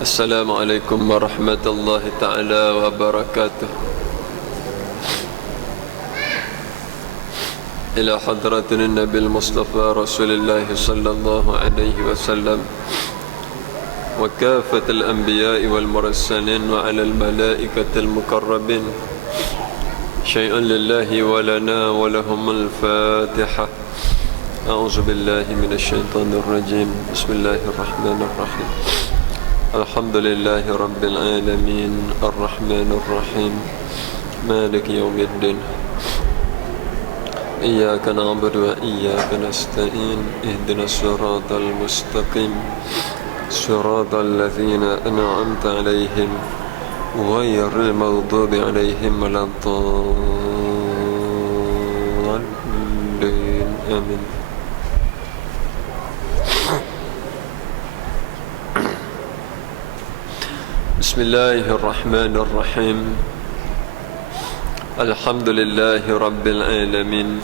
Assalamualaikum warahmatullahi ta'ala wabarakatuh. Ila hadratin Nabi Mustafa Rasulullah sallallahu alaihi wasallam wa kafatil anbiya'i wal mursalin wa ala al malaikatil mukarrabin syai'an lillahi wa lana wa lahumul fatihah. A'udzu billahi minasy syaithanir rajim. Bismillahirrahmanirrahim. Alhamdulillahi Rabbil Alamin Ar-Rahmanir Rahim Maliki Yawmiddin Iyyaka na'budu wa iyyaka nasta'in Ihdinas siratal mustaqim Siratal ladzina an'amta 'alaihim ghairil maghdubi 'alaihim waladdallin. Amin. Bismillahirrahmanirrahim. Alhamdulillahi Rabbil Alamin.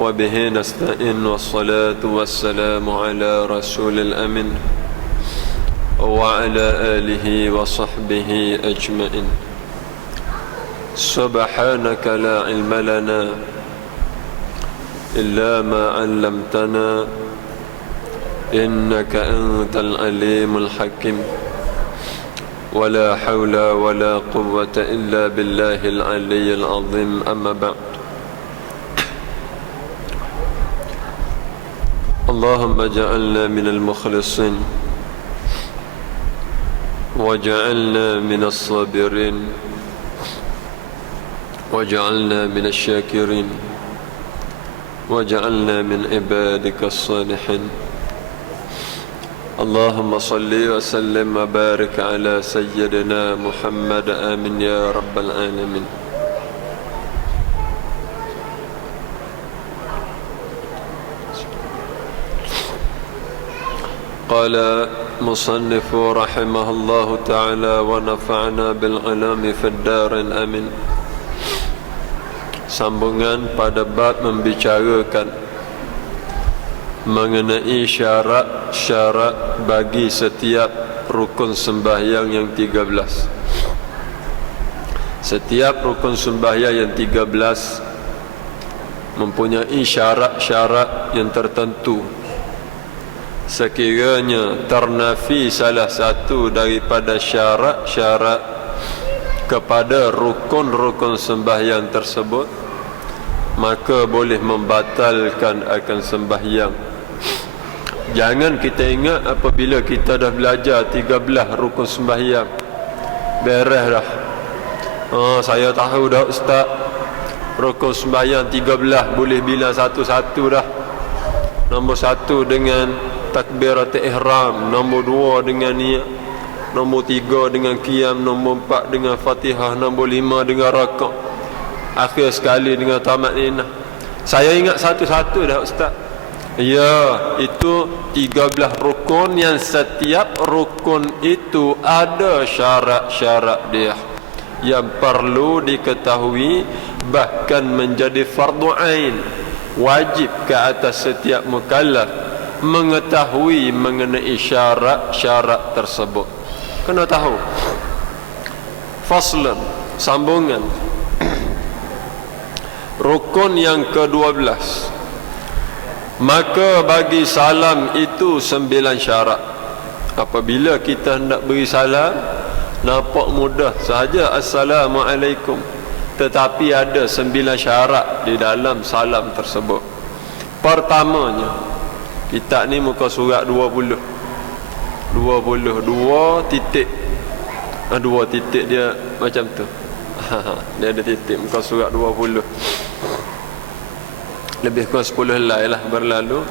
Wa bihi nasta'in wassalatu wassalamu ala rasulil amin wa ala alihi wa sahbihi ajma'in. Subhanaka la ilma lana illa ma 'allamtana innaka antal alimul hakim. ولا حول ولا قوة إلا بالله العلي العظيم. أما بعد. اللهم اجعلنا من المخلصين واجعلنا من الصابرين واجعلنا من الشاكرين واجعلنا من عبادك الصالحين. اللهم صل وسلم وبارك على سيدنا محمد. آمين يا رب العالمين. قال مصنف رحمه الله تعالى ونفعنا بالعلم في الدار. آمين. Sambungan pada bab membicarakan mengenai syarat-syarat bagi setiap rukun sembahyang yang 13. Setiap rukun sembahyang yang 13 mempunyai syarat-syarat yang tertentu. Sekiranya ternafi salah satu daripada syarat-syarat kepada rukun-rukun sembahyang tersebut, maka boleh membatalkan akan sembahyang. Jangan kita ingat apabila kita dah belajar 13 rukun sembahyang, beres dah. Saya tahu dah ustaz, rukun sembahyang 13 boleh bilang satu-satu dah. Nombor 1 dengan takbiratul ihram, nombor 2 dengan niat, nombor 3 dengan qiyam, nombor 4 dengan Fatihah, nombor 5 dengan rakaat, akhir sekali dengan tamat ninah. Saya ingat satu-satu dah ustaz. Ya, itu 13 rukun yang setiap rukun itu ada syarat-syarat dia yang perlu diketahui, bahkan menjadi fardu ain, wajib ke atas setiap mukallaf mengetahui mengenai syarat-syarat tersebut. Kena tahu. Faslan, sambungan. Rukun yang ke-12. Maka bagi salam itu 9 syarat. Apabila kita hendak beri salam, nampak mudah sahaja Assalamualaikum, tetapi ada 9 syarat di dalam salam tersebut. Pertamanya, kita ni muka surat 20 titik. 2 titik dia macam tu. Dia ada titik muka surat 20. Lebih kurang 10 helai lah berlalu.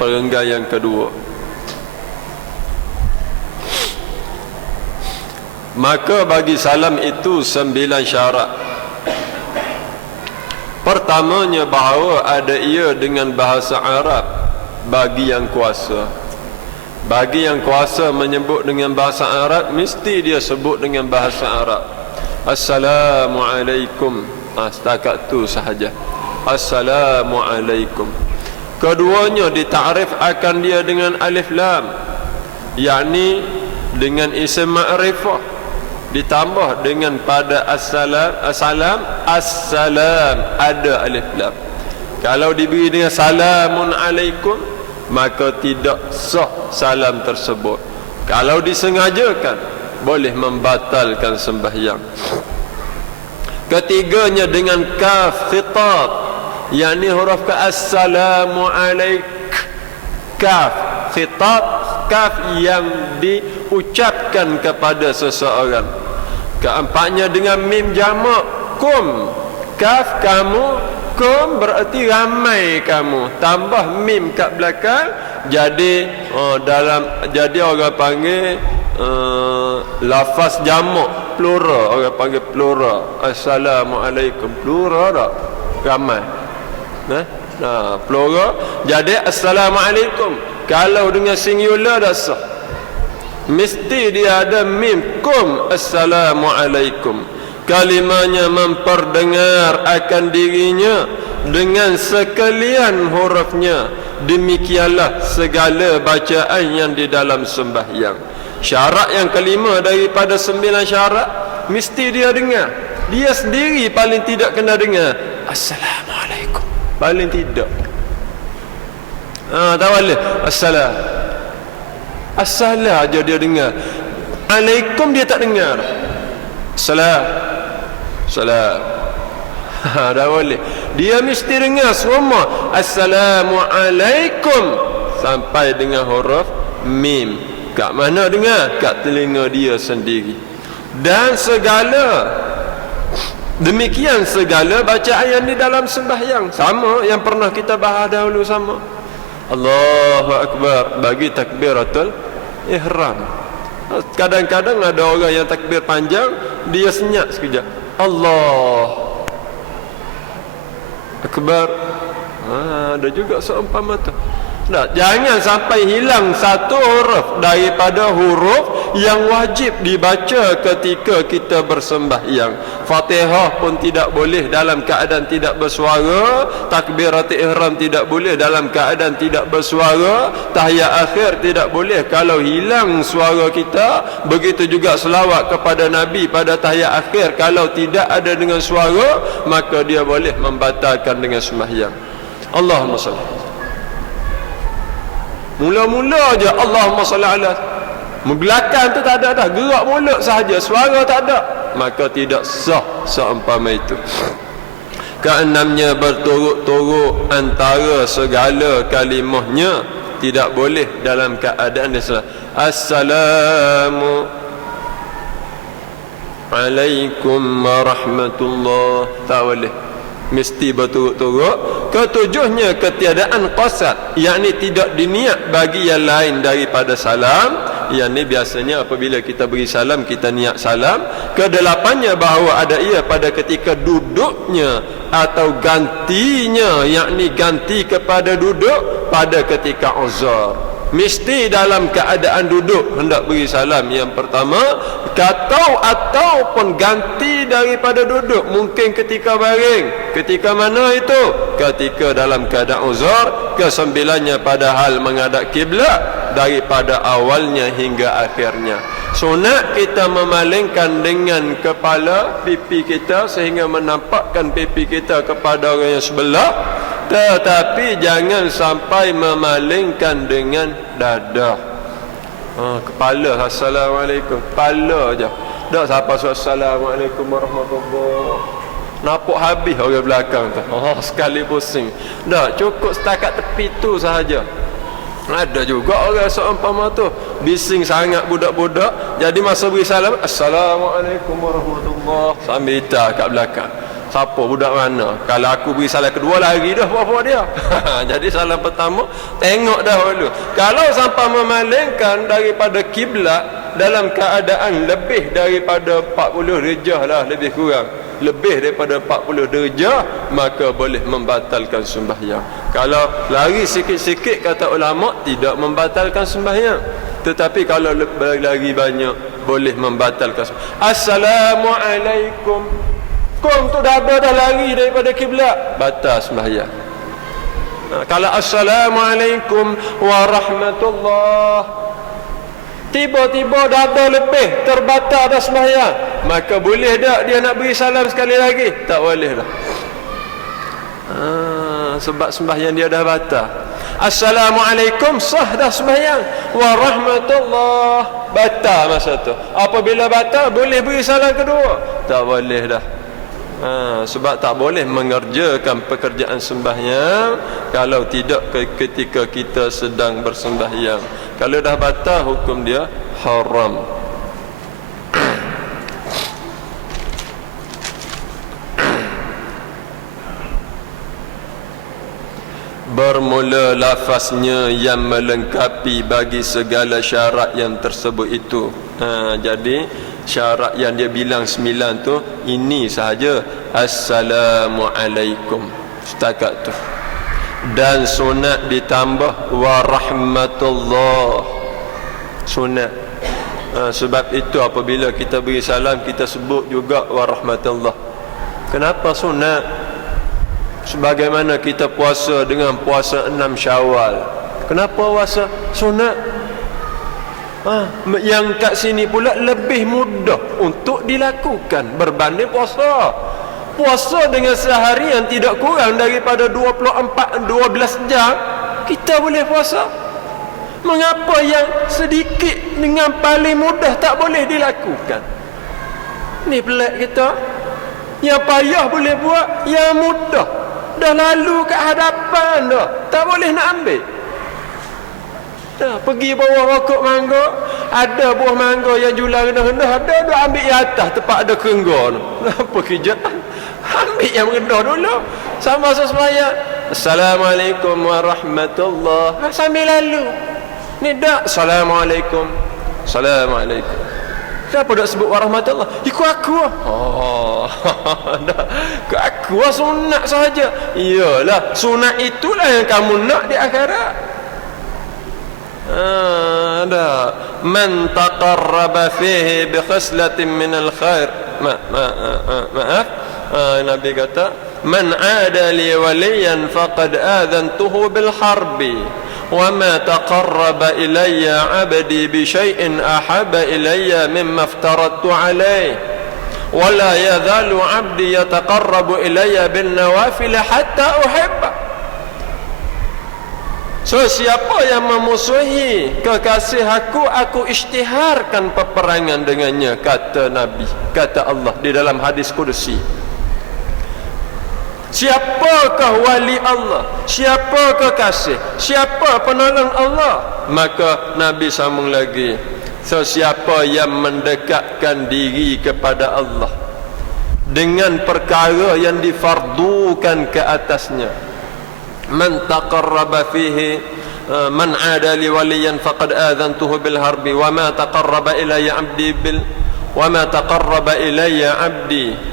Perenggan yang kedua. Maka bagi salam itu 9 syarat. Pertamanya bahawa ada ia dengan bahasa Arab bagi yang kuasa. Bagi yang kuasa menyebut dengan bahasa Arab, mesti dia sebut dengan bahasa Arab. Assalamualaikum. Setakat tu sahaja. Assalamualaikum. Keduanya ditakrif akan dia dengan alif lam. yakni dengan isim ma'rifah ditambah dengan pada assalam ada alif lam. Kalau diberi dengan salamun alaikum, maka tidak sah salam tersebut. Kalau disengajakan, boleh membatalkan sembahyang. Ketiganya dengan kaf khitab, yakni huruf ka assalamu alaik. Kaf khitab, kaf yang diucapkan kepada seseorang. Keempatnya dengan mim jamak kum, kaf kamu, kum berarti ramai kamu, tambah mim kat belakang, jadi jadi orang panggil lafaz jamak plural, orang panggil plural. Assalamualaikum, plural tak? Ramai. Plural. Jadi assalamualaikum. Kalau dengan singular dah sah, mesti dia ada mim kum assalamualaikum. Kalimahnya memperdengar akan dirinya dengan sekalian hurufnya. Demikianlah segala bacaan yang di dalam sembahyang. Syarat yang kelima daripada 9 syarat, mesti dia dengar. Dia sendiri paling tidak kena dengar assalamualaikum, paling tidak. Tak boleh assalam aja dia dengar, alaikum dia tak dengar. Salam dah boleh. Dia mesti dengar semua assalamualaikum sampai dengan huruf mim. Kat mana dengar? Kat telinga dia sendiri. Dan demikian segala bacaan yang di dalam sembahyang sama yang pernah kita bahas dahulu sama. Allahu Akbar bagi takbiratul ihram. Kadang-kadang ada orang yang takbir panjang, dia senyap sekejap. Allah Akbar. Ada juga seumpama tu. Jangan sampai hilang satu huruf daripada huruf yang wajib dibaca ketika kita bersembahyang. Fatihah pun tidak boleh dalam keadaan tidak bersuara, takbiratul ihram tidak boleh dalam keadaan tidak bersuara, tahiyat akhir tidak boleh kalau hilang suara kita. Begitu juga selawat kepada Nabi pada tahiyat akhir kalau tidak ada dengan suara, maka dia boleh membatalkan dengan sembahyang. Allahumma salli. Mula-mula aja Allahumma salli ala, belakang tu tak ada dah, gerak mulut sahaja, suara tak ada, maka tidak sah seumpama itu. Keenamnya berturut-turut antara segala kalimahnya, tidak boleh dalam keadaan dia assalamu alaikum warahmatullah, tak boleh, mesti berturut-turut. Ketujuhnya ketiadaan qasad, yakni tidak diniat bagi yang lain daripada salam. Yang ni biasanya apabila kita beri salam kita niat salam. Kedelapannya bahawa ada ia pada ketika duduknya atau gantinya, yakni ganti kepada duduk pada ketika uzur. Mesti dalam keadaan duduk hendak beri salam yang pertama, ataupun ganti daripada duduk, mungkin ketika baring. Ketika mana itu? Ketika dalam keadaan uzur. Kesembilannya padahal menghadap kiblat daripada awalnya hingga akhirnya. Sunat kita memalingkan dengan kepala pipi kita sehingga menampakkan pipi kita kepada orang yang sebelah, tetapi jangan sampai memalingkan dengan dada. Kepala assalamualaikum, kepala aja. Tak siapa suruh assalamualaikum warahmatullahi. Nampak habis orang belakang tu. Sekali pusing. Tak cukup setakat tepi tu sahaja. Ada juga orang seumpama tu bising sangat budak-budak, jadi masa beri salam assalamualaikum warahmatullahi sambil hitam kat belakang. Siapa budak mana? Kalau aku beri salam kedua lagi dah buat dia. Jadi salam pertama tengok dah dulu. Kalau sampai memalingkan daripada kiblat dalam keadaan lebih daripada 40 darjah lah, lebih kurang, lebih daripada 40 darjah, maka boleh membatalkan sembahyang. Kalau lari sikit-sikit kata ulama tidak membatalkan sembahyang, tetapi kalau lari banyak boleh membatalkan sembahyang. Assalamualaikum, kum tu dah lari daripada kiblat, batal sembahyang. Kalau assalamualaikum warahmatullahi, tiba-tiba dah ada lebih terbata dah sembahyang, maka boleh tak dia nak beri salam sekali lagi? Tak boleh dah. Sebab sembahyang dia dah batal. Assalamualaikum, sah dah sembahyang. Warahmatullah, batal masa tu. Apabila batal, boleh beri salam kedua? Tak boleh dah. Sebab tak boleh mengerjakan pekerjaan sembahyang kalau tidak ketika kita sedang bersembahyang. Kalau dah batal, hukum dia haram. Bermula lafaznya yang melengkapi bagi segala syarat yang tersebut itu. Jadi syarat yang dia bilang 9 tu, ini sahaja. Assalamualaikum, setakat tu. Dan sunat ditambah warahmatullah, sunat. Sebab itu apabila kita beri salam, kita sebut juga warahmatullah. Kenapa sunat? Sebagaimana kita puasa dengan puasa 6 Syawal. Kenapa puasa sunat? Yang kat sini pula lebih mudah untuk dilakukan berbanding puasa. Puasa dengan sehari yang tidak kurang daripada 12 jam, kita boleh puasa. Mengapa yang sedikit dengan paling mudah tak boleh dilakukan? Ni pelik kita. Yang payah boleh buat, yang mudah dah lalu kat hadapan dah, tak boleh nak ambil. Pergi bawah rokok mangga, ada buah mangga yang jual rendah-rendah, ada dah ambil yang atas tempat ada kerengga tu. Apa kerjaan? Ambil yang rendah dulu. Sama sesuai. Assalamualaikum warahmatullahi, sambil lalu. Ni dak Assalamualaikum, Assalamualaikum. Kenapa tak sebut warahmatullah? Ikut aku. Dah. Ikut aku sunat sahaja. Iyalah, sunat itulah yang kamu nak di akhirat. Man taqarraba fihi bi khislatin min al-khair. Maaf. Nabi kata, man ada li waliyan faqad adhantuhu bil harbi. وما تقرب إلي عبدي بشيء أحب إلي مما افترضت عليه ولا يزال عبدي يتقرب إلي بالنوافل حتى أحبه. So siapa yang memusuhi kekasih aku isytiharkan peperangan dengannya, kata Nabi, kata Allah di dalam hadis kudusi. Siapakah wali Allah? Siapa kekasih? Siapa penolong Allah? Maka Nabi sambung lagi, sesiapa yang mendekatkan diri kepada Allah dengan perkara yang difardukan ke atasnya, man taqarraba fihi man ada li waliyan faqad adhantuhu bil harbi wa ma taqarraba ilayya 'abdi bil wa ma taqarraba ilayya 'abdi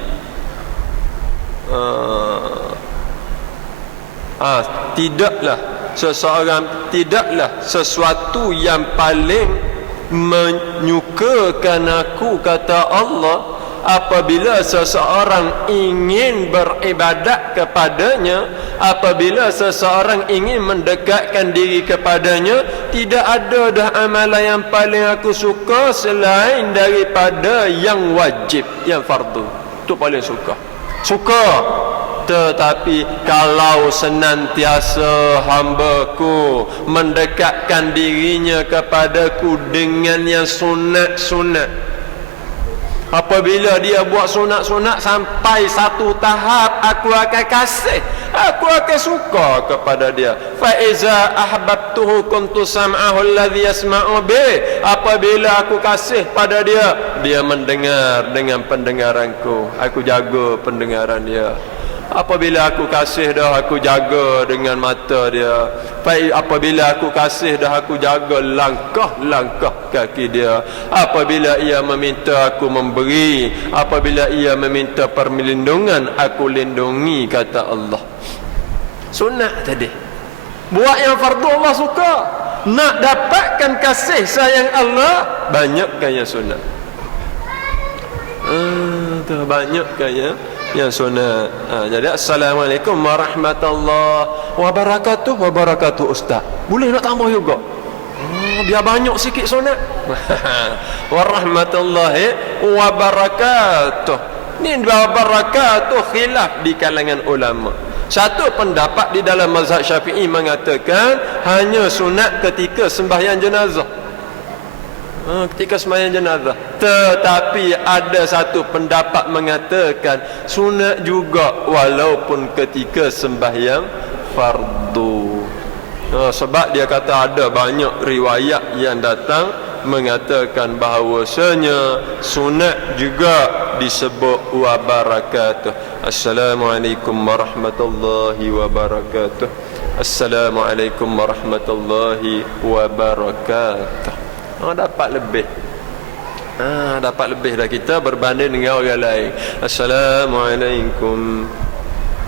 tidaklah sesuatu yang paling menyukakan aku, kata Allah, apabila seseorang ingin beribadat kepadanya, apabila seseorang ingin mendekatkan diri kepadanya, tidak ada dah amalan yang paling aku suka selain daripada yang wajib, yang fardu. Itu paling suka. Tetapi kalau senantiasa hamba-Ku mendekatkan dirinya kepadaku dengan yang sunat-sunat, apabila dia buat sunat-sunat sampai satu tahap, aku akan kasih, aku akan suka kepada dia. Fa iza ahbabtuhu kuntu sam'ahu alladhi yasma'u bih. Apabila aku kasih pada dia, dia mendengar dengan pendengaranku, aku jaga pendengaran dia. Apabila aku kasih dah, aku jaga dengan mata dia. Apabila aku kasih dah, aku jaga langkah-langkah kaki dia. Apabila ia meminta, aku memberi. Apabila ia meminta perlindungan, aku lindungi, kata Allah. Sunat tadi. Buat yang fardu Allah suka. Nak dapatkan kasih sayang Allah, banyakkan yang sunat. Banyakkan yang sunat. Jadi assalamualaikum warahmatullahi wabarakatuh. Wabarakatuh ustaz, boleh nak tambah juga? biar banyak sikit sunat. Warahmatullahi wabarakatuh. Ni wabarakatuh khilaf di kalangan ulama. Satu pendapat di dalam mazhab Syafi'i mengatakan hanya sunat ketika sembahyang jenazah. Ketika sembahyang jenazah. Tetapi ada satu pendapat mengatakan sunat juga walaupun ketika sembahyang fardu. Sebab dia kata ada banyak riwayat yang datang mengatakan bahawasanya sunat juga disebut wa barakatuh. Assalamualaikum warahmatullahi wabarakatuh. Assalamualaikum warahmatullahi wabarakatuh. Dapat lebih. Dapat lebih dah kita berbanding dengan orang lain. Assalamualaikum.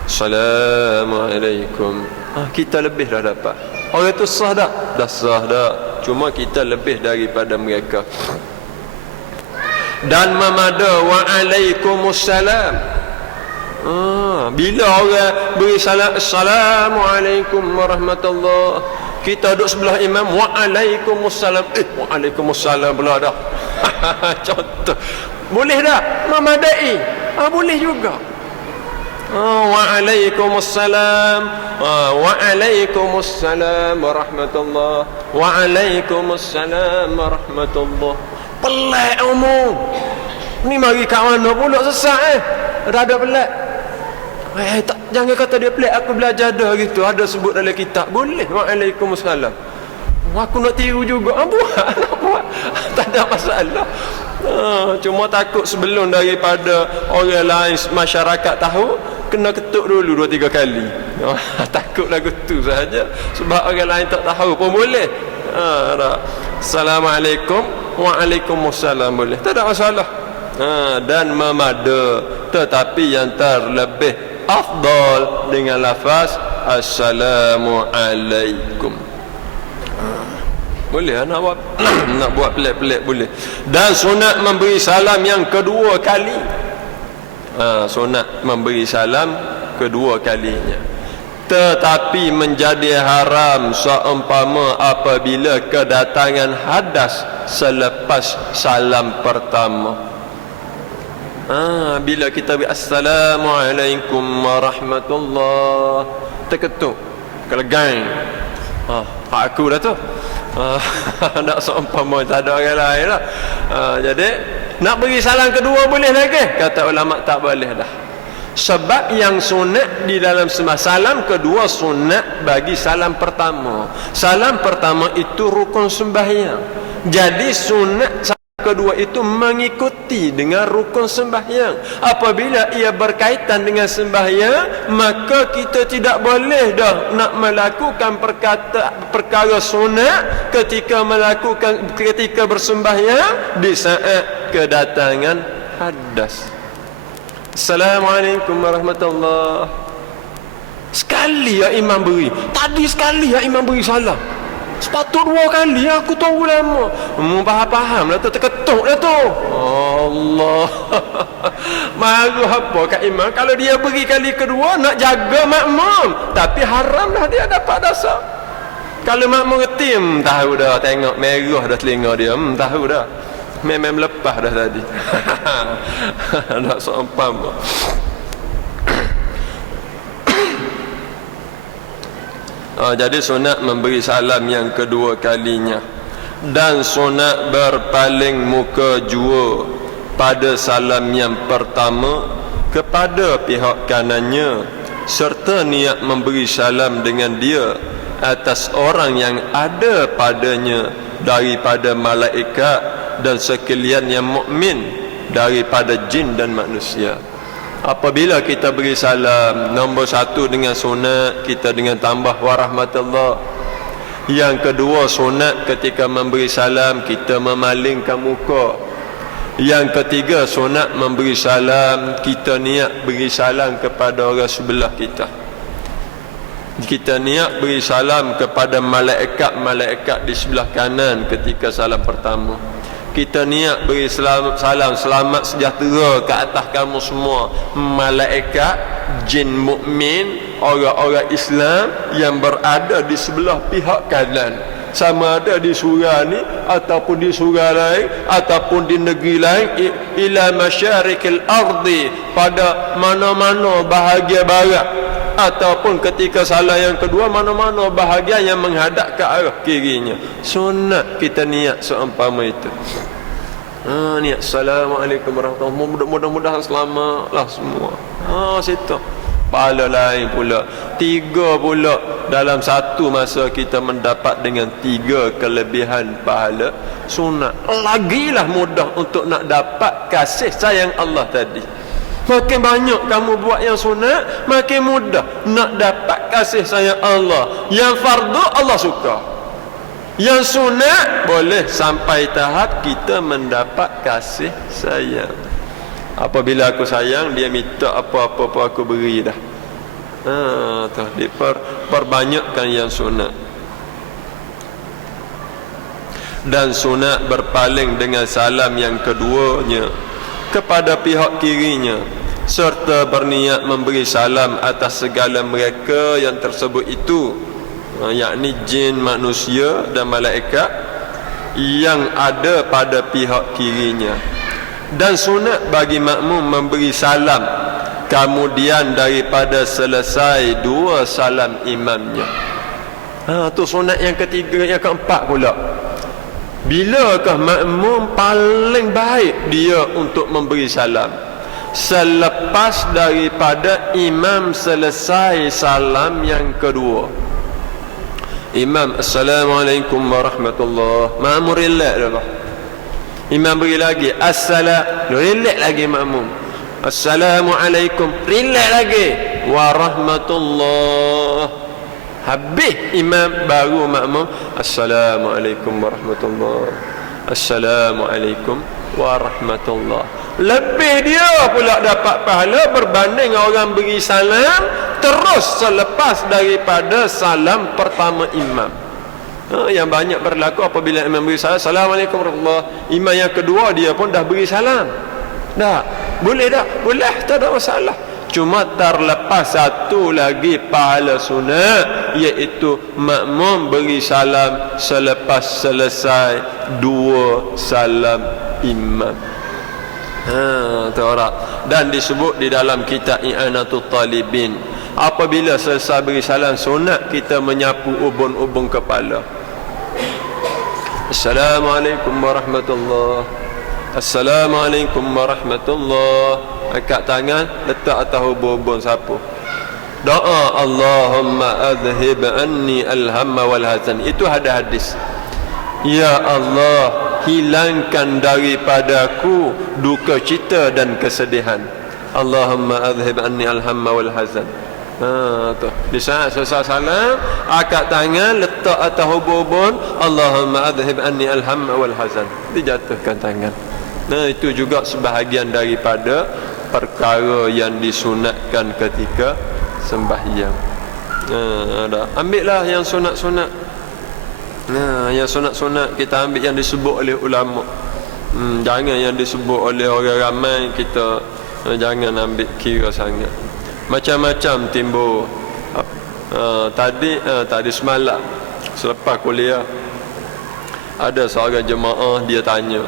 Assalamualaikum. Kita lebih dah dapat. Orang itu sah dah? Dah sah dah. Cuma kita lebih daripada mereka. Dan memada waalaikumsalam. Bila orang beri salam assalamualaikum warahmatullahi, kita duduk sebelah imam waalaikumsalam. Waalaikumsalam pula dah. Contoh. Boleh dah memadai. Boleh juga. Waalaikumsalam. Waalaikumsalam warahmatullahi. Waalaikumsalam warahmatullahi. Pelik umum. Ni mari kat mana pula sesat Rada pelik. Tak, jangan kata dia pelik. Aku belajar dah gitu. Ada sebut dalam kitab. Boleh. Waalaikumsalam. Aku nak tiru juga. Buat. Tak ada masalah. Cuma takut sebelum daripada orang lain masyarakat tahu, kena ketuk dulu 2-3 kali. Takut lagu tu sahaja. Sebab orang lain tak tahu pun boleh. Assalamualaikum. Waalaikumsalam boleh. Tak ada masalah. Dan memada. Tetapi yang terlebih afdal dengan lafaz Assalamualaikum. Boleh nak buat nak buat pelik-pelik boleh. Dan sunat memberi salam yang kedua kali. Sunat memberi salam kedua kalinya. Tetapi menjadi haram seumpama apabila kedatangan hadas selepas salam pertama. Bila kita beri assalamualaikum warahmatullahi, terketuk kelegang. Aku dah tu. Nak seumpama tak ada orang lain lah. Jadi nak beri salam kedua boleh lagi? Kata ulama tak boleh dah. Sebab yang sunat di dalam salam kedua sunat bagi salam pertama. Salam pertama itu rukun sembahyang. Jadi sunat kedua itu mengikuti dengan rukun sembahyang. Apabila ia berkaitan dengan sembahyang, maka kita tidak boleh dah nak melakukan perkara sunat ketika bersembahyang di saat kedatangan hadas. Assalamualaikum warahmatullahi. Sekali ya imam beri. Tadi sekali ya imam beri salam. Sepatut 2 kali aku tunggu lama. Faham lah tu, terketuk lah tu. Allah. Marah apa kat imam? Kalau dia beri kali kedua nak jaga makmum. Tapi haram dah dia dapat dasar. Kalau makmum ngetim, tahu dah, tengok merah dah telinga dia. Tahu dah. Memang lepas dah tadi. Nak seumpama. Jadi sunat memberi salam yang kedua kalinya. Dan sunat berpaling muka jua pada salam yang pertama kepada pihak kanannya, serta niat memberi salam dengan dia atas orang yang ada padanya daripada malaikat dan sekalian yang mukmin daripada jin dan manusia. Apabila kita beri salam, nombor 1 dengan sunat, kita dengan tambah warahmatullah. Yang kedua sunat ketika memberi salam, kita memalingkan muka. Yang ketiga sunat memberi salam, kita niat beri salam kepada orang sebelah kita. Kita niat beri salam kepada malaikat-malaikat di sebelah kanan ketika salam pertama. Kita niat beri salam selamat sejahtera ke atas kamu semua, malaikat, jin mukmin, orang-orang Islam yang berada di sebelah pihak kanan. sama ada di surah ni ataupun di surah lain ataupun di negeri lain, ila masyarikil ardi, pada mana-mana bahagia barat, ataupun ketika salah yang kedua, mana-mana bahagian yang menghadap ke arah kirinya. Sunat kita niat seumpama itu. Niat Assalamualaikum warahmatullahi wabarakatuh, mudah-mudahan selamatlah semua. Situ pahala lain pula. 3 pula dalam satu masa kita mendapat dengan 3 kelebihan pahala sunat. Lagilah mudah untuk nak dapat kasih sayang Allah tadi. Makin banyak kamu buat yang sunat, makin mudah nak dapat kasih sayang Allah. Yang fardu Allah suka, yang sunat boleh sampai tahap kita mendapat kasih sayang. Apabila aku sayang, dia minta apa-apa pun aku beri dah. Perbanyakkan yang sunat. Dan sunat berpaling dengan salam yang keduanya kepada pihak kirinya, serta berniat memberi salam atas segala mereka yang tersebut itu, yakni jin, manusia dan malaikat yang ada pada pihak kirinya. Dan sunat bagi makmum memberi salam kemudian daripada selesai 2 salam imamnya. Tu sunat yang ketiga, yang keempat pula. Bilakah makmum paling baik dia untuk memberi salam? Selepas daripada imam selesai salam yang kedua. Imam Assalamualaikum warahmatullahi, makmum relax dah. Imam beri lagi Assalam, relax lagi makmum. Assalamualaikum, relax lagi, warahmatullahi. Habis imam baru makmum Assalamualaikum warahmatullahi, Assalamualaikum warahmatullahi. Lebih dia pula dapat pahala berbanding orang beri salam terus selepas daripada salam pertama imam. Yang banyak berlaku apabila imam beri salam Assalamualaikum warahmatullahi, imam yang kedua dia pun dah beri salam. Dah boleh dah, boleh, tak ada masalah. Cuma terlepas satu lagi pahala sunat, iaitu makmum beri salam selepas selesai 2 salam imam. Dan disebut di dalam kitab I'anatul Talibin, apabila selesai beri salam sunat kita menyapu ubun-ubun kepala. Assalamualaikum warahmatullahi, Assalamualaikum warahmatullahi. Angkat tangan, letak atas ubun-ubun sapu. Doa Allahumma adhhib anni al-hamma wal hazan. Itu ada hadis. Ya Allah, hilangkan daripadaku duka cita dan kesedihan. Allahumma adhhib anni al-hamma wal hazan. Tu. Di saat selesai salam, angkat tangan, letak atas ubun-ubun, Allahumma adhhib anni al-hamma wal hazan. Dijatuhkan tangan. Itu juga sebahagian daripada perkara yang disunatkan ketika sembahyang. Ambillah yang sunat-sunat. Yang sunat-sunat kita ambil yang disebut oleh ulama. Jangan yang disebut oleh orang ramai kita jangan ambil kira sangat. Macam-macam timbul. Tadi semalam selepas kuliah ada seorang jemaah, dia tanya,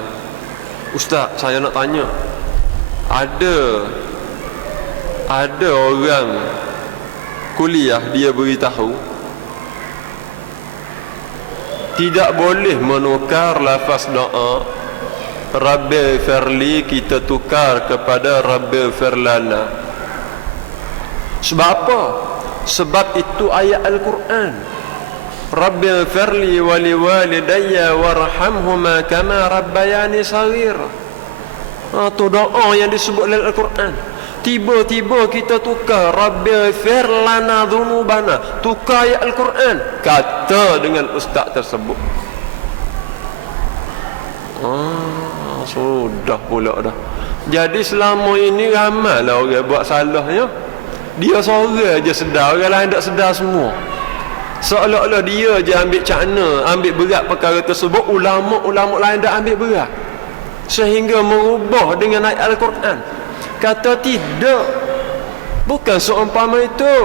Ustaz, saya nak tanya, ada orang kuliah dia beritahu tidak boleh menukar lafaz doa Rabbi firli kita tukar kepada Rabbi firlana. Sebab apa? Sebab itu ayat Al-Quran. Rabbi firli wa liwalidayya warhamhuma kama rabbayani saghira. Itu doa yang disebut dalam Al-Quran. Tiba-tiba kita tukar Rabbi fir lana dhunubana, tukar ayat Al-Quran, kata dengan ustaz tersebut. Sudah pula dah. Jadi selama ini ramailah orang buat salahnya. Dia seorang je sedar, orang lain tak sedar semua. Seolah-olah dia je ambil cakna, ambil berat perkara tersebut, ulama-ulama lain tak ambil berat, sehingga merubah dengan ayat Al-Quran. Kata tidak, bukan seumpama itu.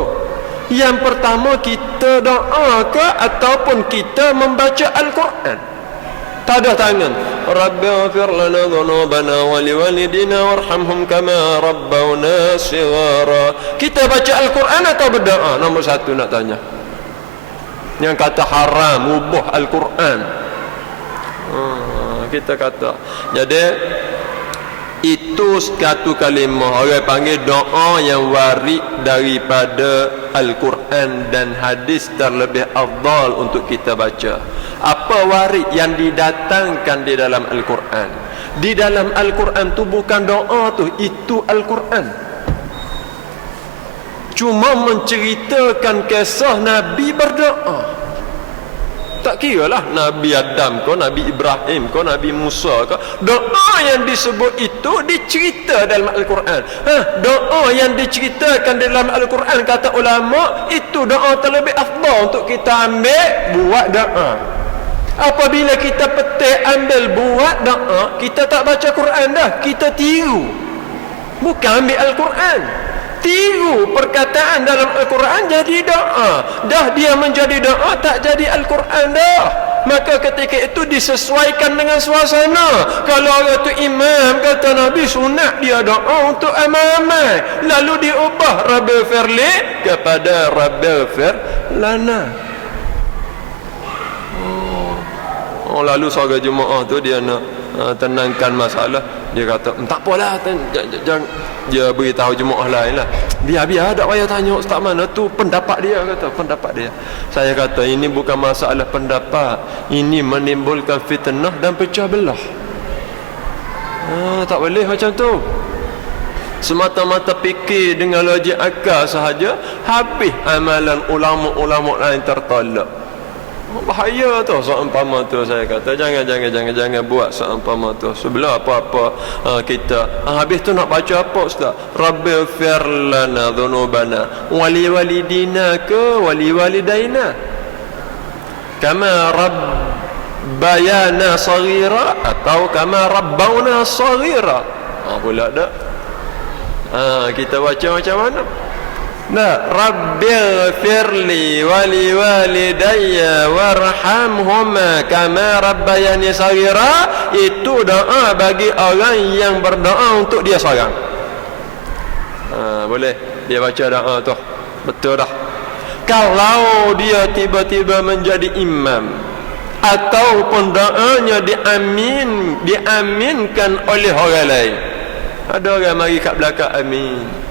Yang pertama, kita doa ke ataupun kita membaca Al-Quran? Tak ada tangan. Rabbighfir lana dhunubana wa liwalidina warhamhum kama rabbawna shighara. Kita baca Al-Quran atau berdoa? Nombor satu nak tanya. Yang kata haram, ubah Al-Quran. Kita kata. Jadi itu satu kalimah orang panggil doa yang warid daripada Al-Quran dan hadis terlebih afdal untuk kita baca. Apa warid yang didatangkan di dalam Al-Quran? Di dalam Al-Quran tu bukan doa tu, itu Al-Quran. Cuma menceritakan kisah Nabi berdoa. Tak kira lah Nabi Adam ke, Nabi Ibrahim ke, Nabi Musa ke, doa yang disebut itu dicerita dalam Al-Quran. Doa yang diceritakan dalam Al-Quran, kata ulama, itu doa terlebih afdal untuk kita ambil buat doa. Apabila kita petik ambil buat doa, kita tak baca Quran dah, kita tiru. Bukan ambil Al-Quran, tiru perkataan dalam Al-Quran jadi doa. Dah dia menjadi doa, tak jadi Al-Quran dah. Maka ketika itu disesuaikan dengan suasana. Kalau orang tu imam, kata Nabi, sunat dia doa untuk amai-amai, lalu diubah Rabbighfir li kepada Rabbighfir lana. Lalu seorang jemaah tu dia nak tenangkan masalah. Dia kata, tak apalah, jangan. Dia beritahu jemaah lain lah, biar tak payah tanya ustaz mana tu, pendapat dia. Kata pendapat dia. Saya kata ini bukan masalah pendapat, ini menimbulkan fitnah dan pecah belah. Tak boleh macam tu. Semata-mata fikir dengan logik akal sahaja, habis amalan ulama-ulama lain tertolak. Bahaya tu seumpama tu. Saya kata jangan buat seumpama tu. Sebelum apa-apa kita habis tu nak baca apa ustaz? Rabbighfir lana dhunubana wa liwalidina ke wa liwalidaina kama rabbayana saghira atau kama rabbawna saghira. Pula dak. Kita baca macam mana? Nah, Rabbighfirli wa liwalidayya warhamhuma kama rabbayani saghira, itu doa bagi orang yang berdoa untuk dia seorang. Boleh dia baca doa tu. Betul dah. Kalau dia tiba-tiba menjadi imam ataupun doanya diaminkan oleh orang lain. Ada orang mari kat belakang amin.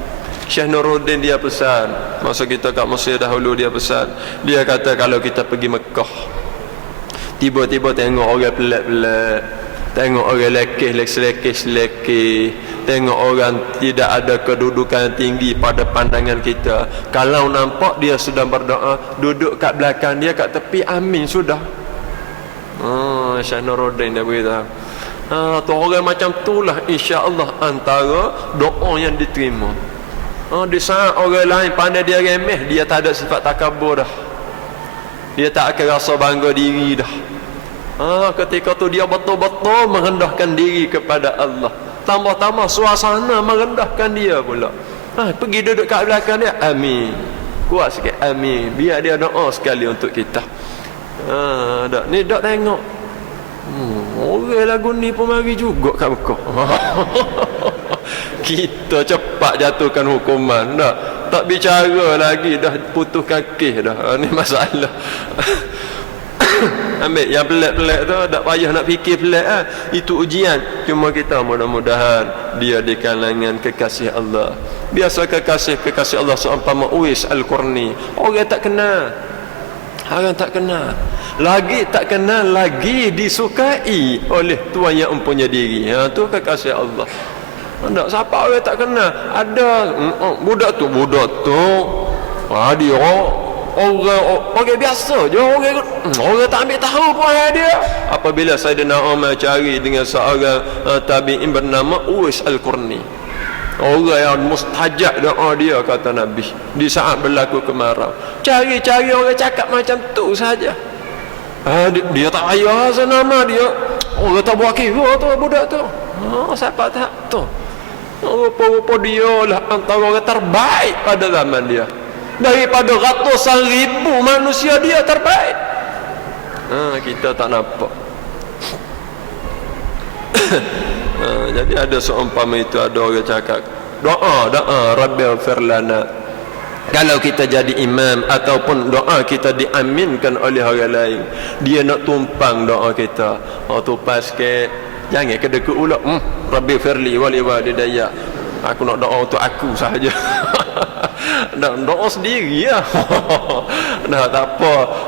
Syekh Nuruddin dia pesan, masa kita kat Mesir dahulu dia pesan. Dia kata kalau kita pergi Mekah, tiba-tiba tengok orang pelik-pelik, tengok orang lekeh-lekeh, tengok orang tidak ada kedudukan tinggi pada pandangan kita, kalau nampak dia sedang berdoa, duduk kat belakang dia kat tepi, amin sudah. Syekh Nuruddin dia beritahu. Tu orang macam itulah insya-Allah antara doa yang diterima. Di saat orang lain pandai dia remeh, dia tak ada sifat takabur dah. Dia tak akan rasa bangga diri dah. Ketika tu dia betul-betul merendahkan diri kepada Allah. Tambah-tambah suasana merendahkan dia pula. Pergi duduk kat belakang dia, amin. Kuat sikit, amin. Biar dia doa sekali untuk kita. Ni dak tengok. Orang lagu ni pun mari juga kat Mekah. Kita cepat jatuhkan hukuman dah. Tak bicara lagi dah, putus kaki dah. Ni masalah. Ambil yang pelik-pelik tu, tak payah nak fikir pelik Itu ujian. Cuma kita mudah-mudahan dia di kalangan kekasih Allah. Biasa kekasih Allah seumpama Uwais Al-Qarni. Orang tak kenal. Orang tak kenal. Lagi tak kenal, lagi disukai oleh tuan yang mempunyai diri. Tu kekasih Allah. Tak siapa orang tak kenal. Ada budak tu dia orang biasa je, orang tak ambil tahu pun dia. Apabila Sayyidina Umar cari dengan seorang tabi'in bernama Uwais Al-Qarni, orang yang mustajab doa dia, kata Nabi, di saat berlaku kemarau. Cari-cari orang cakap macam tu saja. Dia tak payah nama dia. Orang tak buat kira tu budak tu. Siapa tak tu. Rupa-rupa dia lah antara orang terbaik pada zaman dia. daripada ratusan ribu manusia dia terbaik. Kita tak nampak. Jadi ada seumpama itu, ada orang cakap doa Rabbighfir lana. Kalau kita jadi imam ataupun doa kita diaminkan oleh orang lain, dia nak tumpang doa kita, tumpang sikit, jangan kedekut ulak, Rabbighfir li wa li walidayya, aku nak doa untuk aku sahaja. Nak doa sendiri ya. Dah tak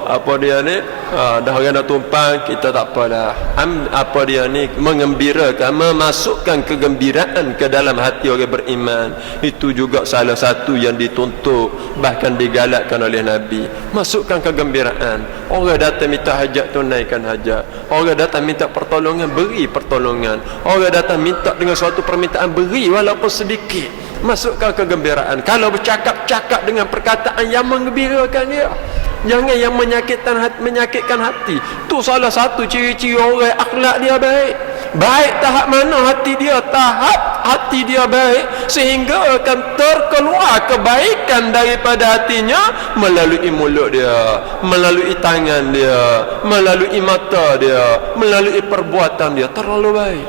apa dia ni, dah orang nak tumpang, kita tak apalah. Apa dia ni, mengembirakan, memasukkan kegembiraan ke dalam hati orang beriman. Itu juga salah satu yang dituntut, bahkan digalakkan oleh Nabi. Masukkan kegembiraan. Orang datang minta hajat, tunaikan hajat. Orang datang minta pertolongan, beri pertolongan. Orang datang minta dengan suatu permintaan, beri walaupun sedikit. Masukkan kegembiraan. Kalau bercakap-cakap dengan perkataan yang menggembirakan dia, jangan yang menyakitkan hati. Tu salah satu ciri-ciri orang akhlak dia baik. Baik tahap mana hati dia? Tahap hati dia baik sehingga akan terkeluar kebaikan daripada hatinya melalui mulut dia, melalui tangan dia, melalui mata dia, melalui perbuatan dia. Terlalu baik.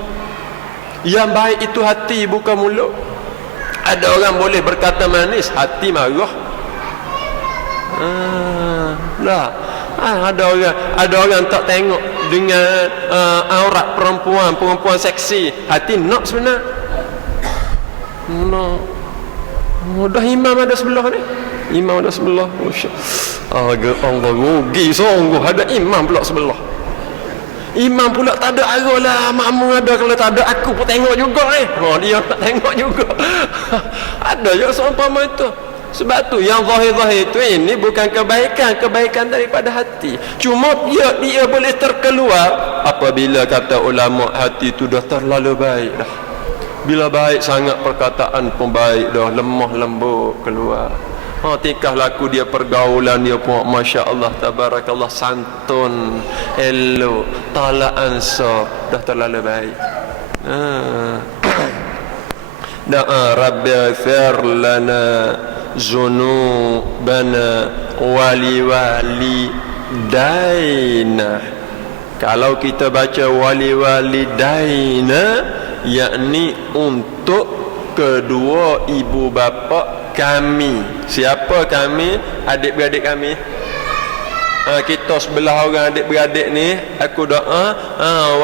Yang baik itu hati, bukan mulut. Ada orang boleh berkata manis, hati marah. Ada orang tak tengok dengan aurat perempuan seksi, hati nak sebenar. Dah imam ada sebelah ni. Imam ada sebelah. Allah rugi sungguh, ada imam pula sebelah. Imam pula tak ada arah lah, makmum ada, kalau tak ada aku pun tengok juga dia tak tengok juga. Ada je seumpama itu. Sebab tu yang zahir-zahir itu ini bukan kebaikan daripada hati. Cuma dia boleh terkeluar apabila kata ulama hati itu dah terlalu baik dah. Bila baik sangat perkataan pun baik dah, lemah lembut keluar. Tingkah laku dia, pergaulan dia pun Masya Allah, tabarakallah, santun, elok, talak ansar, dah terlalu baik. Doa Rabbighfir lana zunubana wali daina. Kalau kita baca wali daina, yakni untuk kedua ibu bapa kami. Siapa kami? Adik-beradik kami. Kita sebelah orang adik-beradik ni, aku doa,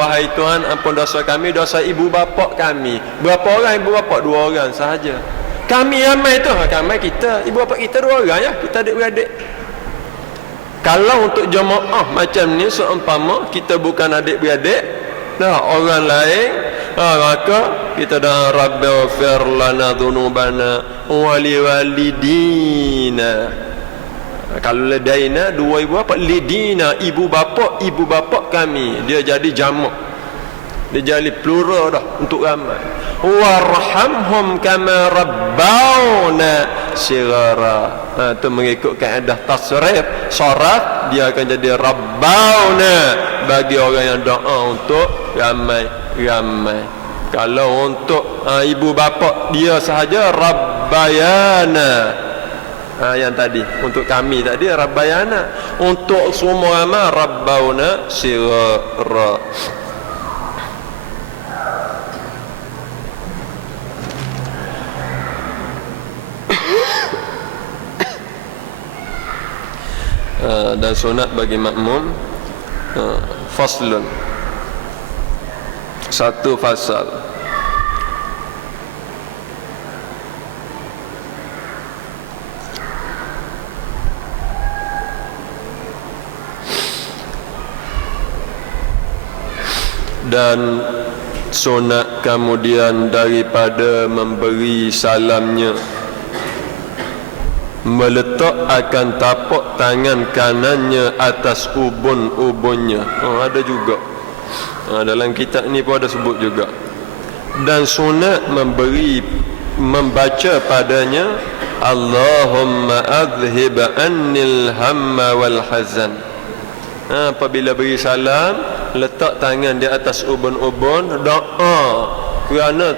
wahai Tuhan, ampun dosa kami, dosa ibu bapa kami. Berapa orang ibu bapa? 2 orang sahaja. Kami ramai tu, kami kita, ibu bapa kita 2 orang ya, kita adik-beradik. Kalau untuk jemaah macam ni, seumpama kita bukan adik-beradik, orang lain, maka kita dah Rabbighfir lana dhunubana walidina. Kalau ladaina 2 ibu bapa, lidina ibu bapa kami, dia jadi jamak, dia jadi plural dah untuk ramai. Warhamhum kama rabbawna shighara. Itu mengikut kaedah tasrif saraf, dia akan jadi rabbawna bagi orang yang doa untuk ramai. Kalau untuk ibu bapa dia sahaja rabbayana. Yang tadi untuk kami tadi rabbayana, untuk semua ramai rabbawna shighara. Dan sunat bagi makmum, faslun, satu fasal. Dan sunat kemudian daripada memberi salamnya, meletak akan tapak tangan kanannya atas ubun-ubunnya. Ada juga dalam kitab ni pun ada sebut juga. Dan sunat membaca padanya Allahumma adhhib annil hamma wal hazan. Apabila beri salam, letak tangan di atas ubun-ubun, doa kerana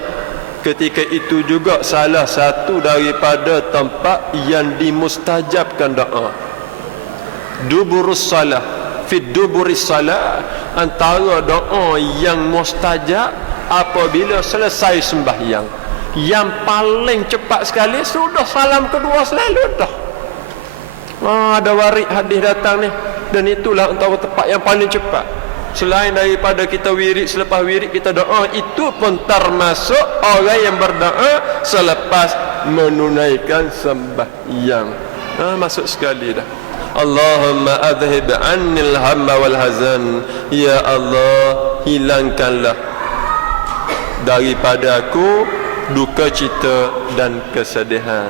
ketika itu juga salah satu daripada tempat yang dimustajabkan doa. Duburus salah, fi duburis salah, antara doa yang mustajab apabila selesai sembahyang. Yang paling cepat sekali sudah salam kedua selalu dah. Ada waris hadis datang ni, dan itulah antara tempat yang paling cepat. Selain daripada kita wirid, selepas wirid kita doa, itu pun termasuk orang yang berdoa selepas menunaikan sembahyang. Masuk sekali dah. Allahumma adhib annil hamma wal hazan. Ya Allah, hilangkanlah daripada aku duka cita dan kesedihan.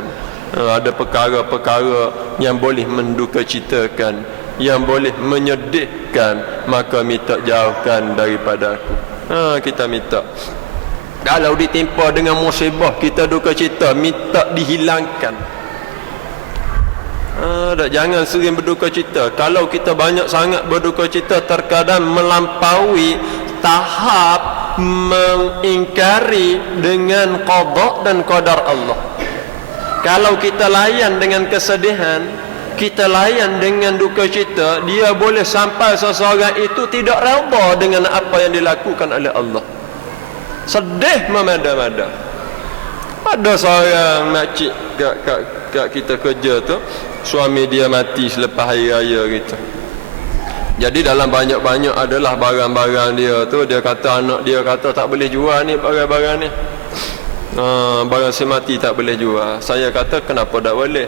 Ada perkara-perkara yang boleh mendukacitakan, yang boleh menyedihkan, maka minta jauhkan daripada aku. Kita minta. Kalau ditimpa dengan musibah, kita duka cita, minta dihilangkan. Jangan sering berduka cita. Kalau kita banyak sangat berduka cita, terkadang melampaui tahap mengingkari dengan qada dan qadar Allah. Kalau kita layan dengan kesedihan, kita layan dengan duka cita, dia boleh sampai seseorang itu tidak redha dengan apa yang dilakukan oleh Allah. Sedih memada-mada. Ada seorang makcik kat kita kerja tu, suami dia mati selepas hari raya gitu. Jadi dalam banyak-banyak adalah barang-barang dia tu. Dia kata anak dia kata tak boleh jual ni barang-barang ni. Barang si mati tak boleh jual. Saya kata kenapa tak boleh?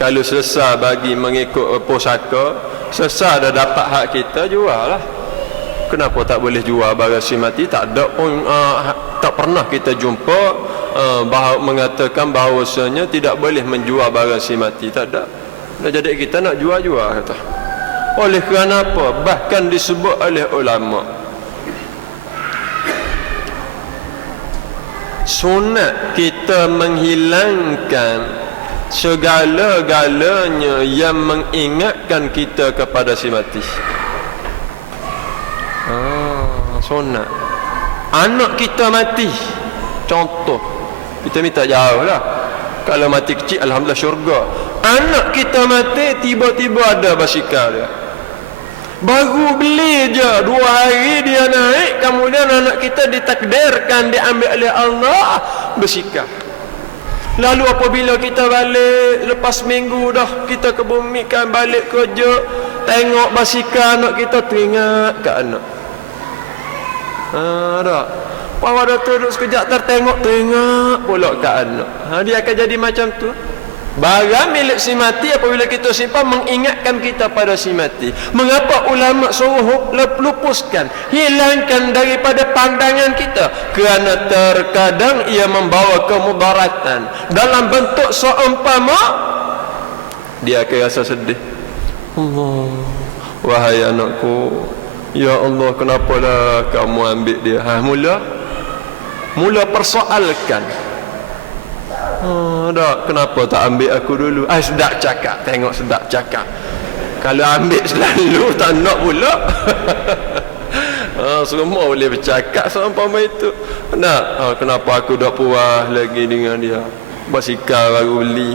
Kalau selesai bagi mengikut pusaka, selesai dah dapat hak kita, jual lah. Kenapa tak boleh jual barang si mati? Tak ada pun, tak pernah kita jumpa mengatakan bahawasanya tidak boleh menjual barang si mati. Tak ada. Jadi kita nak jual-jual kata. Oleh kerana apa? Bahkan disebut oleh ulama, sunat kita menghilangkan segala-galanya yang mengingatkan kita kepada si mati. Sunat. Anak kita mati, contoh, kita minta jauh lah. Kalau mati kecil, alhamdulillah syurga. Anak kita mati, tiba-tiba ada basikal dia, baru beli je 2 hari dia naik, kemudian anak kita ditakdirkan diambil oleh Allah bersikap. Lalu apabila kita balik lepas minggu dah kita ke bumi kan, balik kerja, tengok basikal anak kita, teringat ke anak. Tak. Bawa dah duduk sekejap, tertengok, teringat pula ke anak. Dia akan jadi macam tu. Barang milik si mati apabila kita simpan mengingatkan kita pada si mati. Mengapa ulama suruh lupuskan, hilangkan daripada pandangan kita? Kerana terkadang ia membawa kemudaratan dalam bentuk seumpama dia akan rasa sedih. Allah, wahai anakku, ya Allah, kenapalah kamu ambil dia? Mula persoalkan. Kenapa tak ambil aku dulu? Sedap cakap, tengok sedap cakap. Kalau ambil selalu tak nak pula. Semua boleh bercakap seumpama itu. Kenapa aku dah puas lagi dengan dia? Basikal baru beli,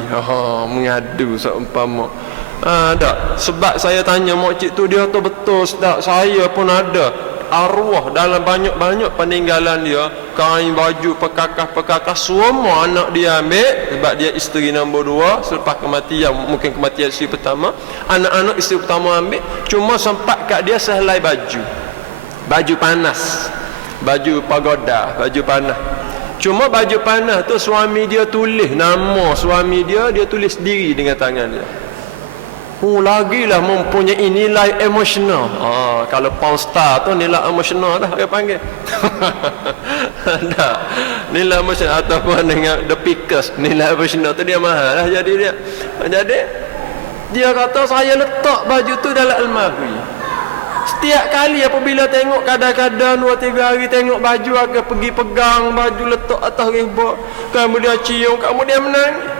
mengadu seumpama. Sebab saya tanya makcik tu, dia tu betul tak? Saya pun ada arwah dalam banyak-banyak peninggalan dia, kain, baju, perkakas semua anak dia ambil. Sebab dia isteri nombor 2 selepas kematian, mungkin kematian isteri pertama, anak-anak isteri pertama ambil. Cuma sempat kat dia sehelai baju panas, baju pagoda, baju panas. Cuma baju panas tu suami dia tulis nama suami dia tulis sendiri dengan tangan dia. Lagilah mempunyai nilai emosional. Kalau Pound Star tu nilai emosional dah dia panggil. Tak. Nilai emosional ataupun dengan The Pickers, nilai emosional tu dia mahal lah. Jadi dia kata saya letak baju tu dalam almari. Setiap kali apabila tengok, kadang-kadang 2-3 hari tengok baju, akan pergi pegang baju letak atas rebok, kemudian cium, kemudian menangis.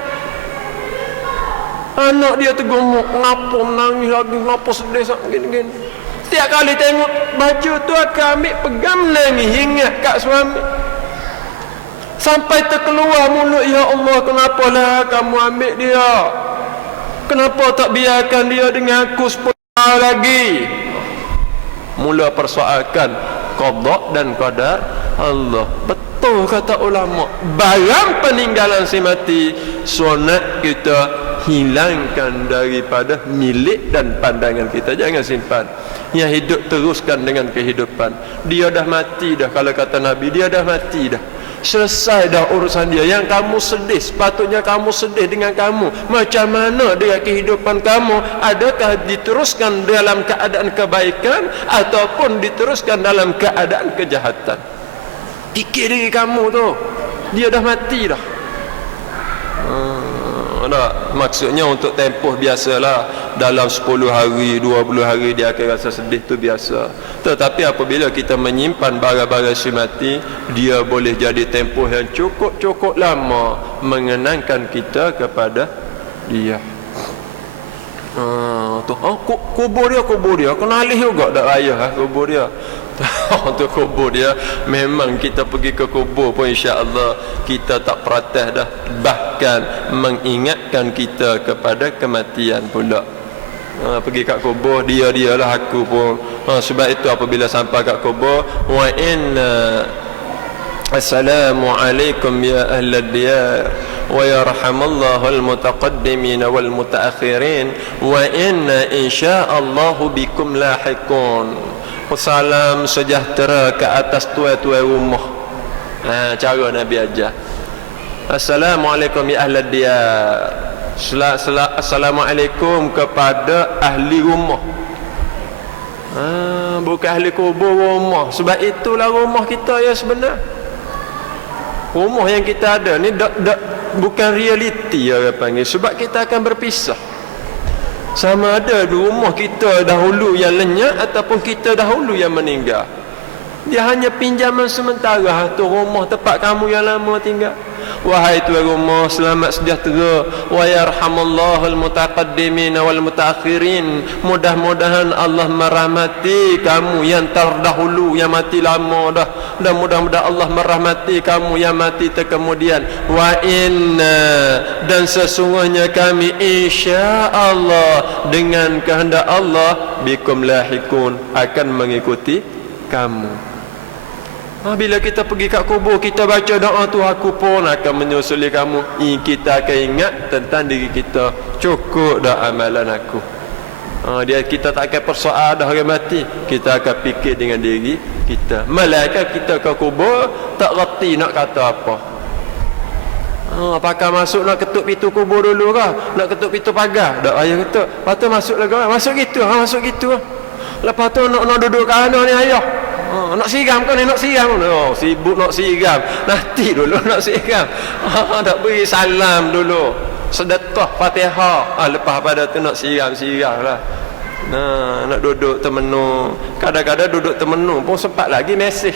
Anak dia tergomok, ngapa menangis lagi, ngapa sedih gini-gini. Setiap kali tengok baju tu akan ambil, pegang, menangis, ingat kat suami. Sampai terkeluar mulut, ya Allah, kenapalah kamu ambil dia? Kenapa tak biarkan dia dengan aku 10 tahun lagi? Mula persoalkan qada dan qadar Allah. Betul kata ulama, barang peninggalan si mati, sunat kita hilangkan daripada milik dan pandangan kita. Jangan simpan. Yang hidup teruskan dengan kehidupan. Dia dah mati dah, kalau kata Nabi, dia dah mati dah. Selesai dah urusan dia. Yang kamu sedih, sepatutnya kamu sedih dengan kamu. Macam mana dengan kehidupan kamu? Adakah diteruskan dalam keadaan kebaikan ataupun diteruskan dalam keadaan kejahatan? Fikir diri kamu tu. Dia dah mati dah. Maksudnya untuk tempoh biasalah, dalam 10 hari 20 hari dia akan rasa sedih, tu biasa. Tetapi apabila kita menyimpan barang-barang si mati, dia boleh jadi tempoh yang cukup lama mengenangkan kita kepada dia. Kubur dia kena alih juga tak payah kubur dia. Untuk kubur dia, memang kita pergi ke kubur pun insya-Allah kita tak protes dah, bahkan mengingatkan kita kepada kematian pula. Pergi kat kubur, dialah aku pun. Sebab itu apabila sampai kat kubur, wa inna assalamualaikum ya ahlal diyar wa yarhamallahu almutaqaddimin wal mutaakhirin wa inna insyaallahu bikum lahiqun. Salam sejahtera ke atas tuan-tuan rumah. Cara Nabi ajar. Assalamualaikum ya ahlal diyar. Assalamualaikum kepada ahli rumah. Bukan ahli kubur, rumah. Sebab itulah rumah kita ya sebenar. Rumah yang kita ada ni bukan realiti ya orang panggil. Sebab kita akan berpisah. Sama ada di rumah kita dahulu yang lenyap ataupun kita dahulu yang meninggal. Dia hanya pinjaman sementara tu rumah tempat kamu yang lama tinggal. Wahai tuan rumah, selamat sejahtera. Wa yarhamallahul mutaqaddimin wal mutaakhirin. Mudah-mudahan Allah merahmati kamu yang terdahulu, yang mati lama dah. Dan mudah-mudahan Allah merahmati kamu yang mati terkemudian. Wa inna, dan sesungguhnya kami insya-Allah dengan kehendak Allah bikum lahikun, akan mengikuti kamu. Bila kita pergi kat kubur, kita baca doa tu, aku pun akan menyusuli kamu. Kita akan ingat tentang diri kita. Cukup dah amalan aku. Kita tak akan persoal dah orang mati. Kita akan fikir dengan diri kita. Malaikat kita ke kubur tak reti nak kata apa. Pakai masuk nak ketuk pintu kubur dulu kah? Nak ketuk pintu pagar? Tak payah ketuk. Lepas tu masuk lagi. Masuk gitu. Masuk gitu. Lepas tu nak duduk kat mana ni ayah? Nak siram kau ni, nak siram. Sibuk nak siram. Nanti dulu nak siram. Tak beri salam dulu. Sedekah Fatihah. Lepas pada tu nak siram lah. Nak duduk termenung. Kadang-kadang duduk termenung pun sempat lagi mesej.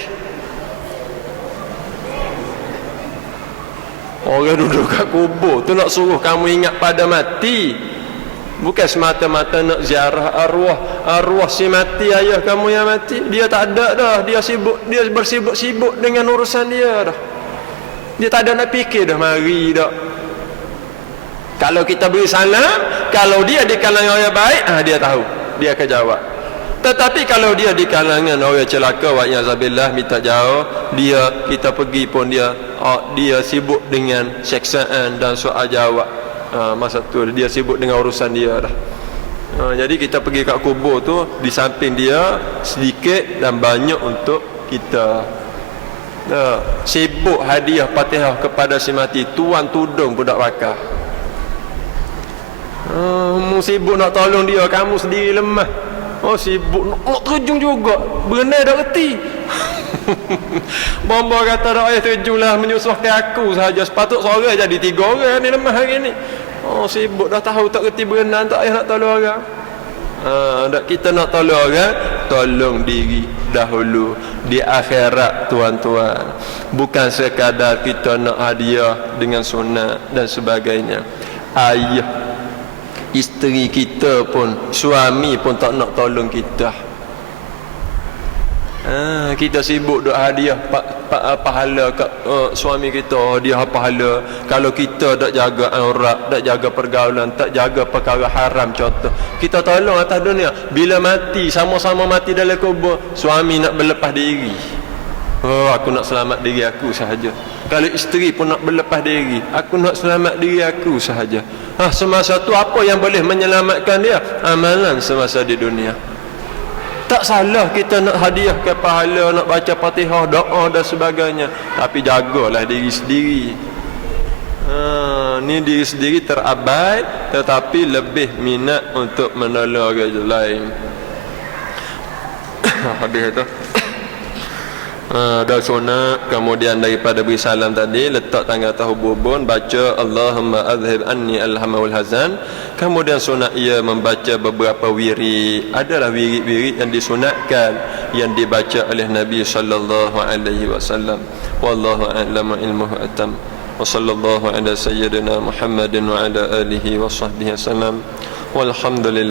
Orang duduk kat kubur tu nak suruh kamu ingat pada mati. Bukan semata-mata nak ziarah arwah si mati, ayah kamu yang mati. Dia tak ada dah. Dia bersibuk-sibuk dengan urusan dia dah. Dia tak ada nak fikir dah mari dah. Kalau kita beri salam, kalau dia di kalangan orang baik, dia tahu. Dia akan jawab. Tetapi kalau dia di kalangan orang celaka, wa'yazabillah, minta jauh, kita pergi pun dia sibuk dengan seksaan dan soal jawab. Masa tu dia sibuk dengan urusan dia dah. Jadi kita pergi kat kubur tu, di samping dia sedikit dan banyak untuk kita. Sibuk hadiah Fatihah kepada si mati, tuan tudung pun tak pakai. Sibuk nak tolong dia, kamu sendiri lemah. Sibuk nak terjun juga, berenai dah reti. Bomba kata dah ayah terjunlah menyusahkan aku sahaja. Sepatut seorang jadi 3 orang ni lemah hari ni. Sibuk dah tahu tak reti berenang, tak payah nak tolong orang. Kita nak tolong orang, tolong diri dahulu di akhirat tuan-tuan. Bukan sekadar kita nak hadiah dengan sunat dan sebagainya. Ayah, isteri kita pun, suami pun tak nak tolong kita. Kita sibuk duk hadiah pahala kat suami kita, hadiah pahala. Kalau kita tak jaga aurat, tak jaga pergaulan, tak jaga perkara haram contoh, kita tolong atas dunia. Bila mati, sama-sama mati dalam kubur, suami nak berlepas diri. Aku nak selamat diri aku sahaja. Kalau isteri pun nak berlepas diri, aku nak selamat diri aku sahaja. Semasa tu apa yang boleh menyelamatkan dia? Amalan semasa di dunia. Tak salah kita nak hadiah ke pahala, nak baca Fatihah, doa dan sebagainya, tapi jagalah diri sendiri. Ni diri sendiri terabai, tetapi lebih minat untuk menolong orang lain. Habis itu dah sunat. Kemudian daripada beri salam tadi, letak tangan atas hubun, baca Allahumma adhib anni alhamma wal hazan. Kemudian sunat ia membaca beberapa wirid. Adalah wirid-wirid yang disunatkan, yang dibaca oleh Nabi sallallahu alaihi wasallam. Wallahu a'lamu ilmuhu atam. Wa sallallahu ala sayyidina Muhammadin wa ala alihi wa sahbihi wasallam. Walhamdulillah.